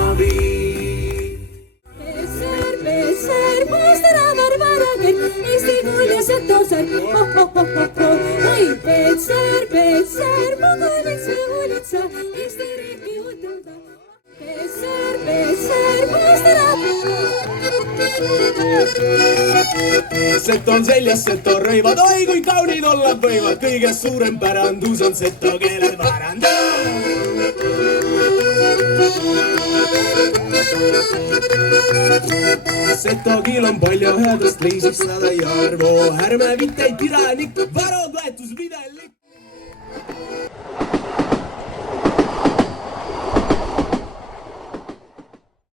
naavi. Peetser, muistera varvaragen, Eesti kuljeset tosar, oi, Peetser, mugalitsa, ulitsa, Eesti riiki uutulda. Peetser, muistera. Seto on seljas, seto rõivad, oi kui kaunid olla võivad, kõige suurem pärandus on seto keele pärand. Setogil on palju hädast liisistada ja arvu, ärme mitte ei tiranik, varu toetus videlik.